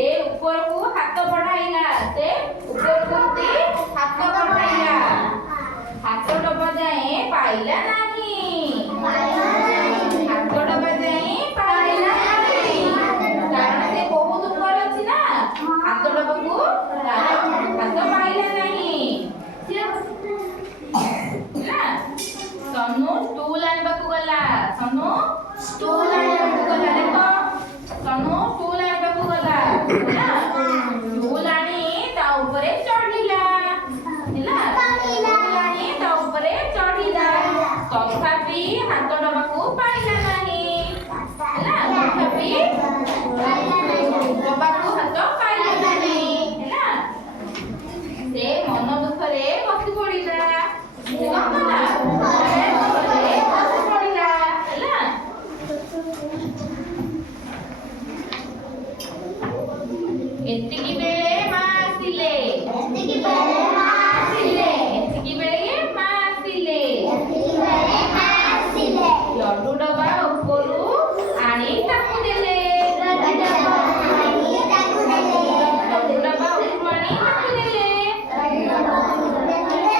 से ऊपर को हाथ बढ़ाइला से ऊपर को हाथ बढ़ाइला हाथ डबा जाए पाइला नहीं हाथ डबा जाए पाइला नहीं कारण से बहुत ऊपर अछि ना हाथ डबा को हाथ पाइला नहीं ना सनु स्टूल आनबा को गला सनु स्टूल आनबा को गला देखो सनु स्टूल आनबा को गला ना स्टूल आनी ता ऊपरे चढ़िला हैला स्टूल आनी ता ऊपरे चढ़िला तथापि हाथ डबा को पाइला नहीं हैला तथापि डबा को हाथ पाइला नहीं हैला से मन दुख रे बसी पड़िला एतिकी बेले मां आसिले एतिकी बेले मां आसिले एतिकी बेले मां आसिले एतिकी बेले मां आसिले लड्डू डबा उपरू आनी ताकू देले लड्डू डबा आनी ताकू देले लड्डू डबा उपरू आनी ताकू देले लड्डू डबा उपरू देले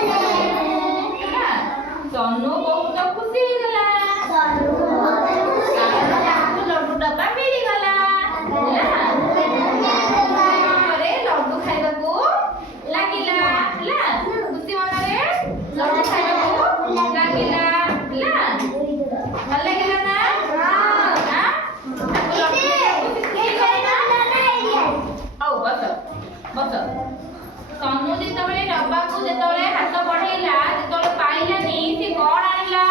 सनु बहुत खुशी गला सनु बहुत खुशी गला लड्डू डबा मिली गला लड्डू खाइबा को लागिला हैला खुशी मनरे लड्डू खाइबा को लागिला हैला ভাল লাগিला ना हां आओ बस बस सनु जेतबेले डब्बा को जेतबेले हाथ बढ़ेला जेतबेले पाइलानी से कोन आनिला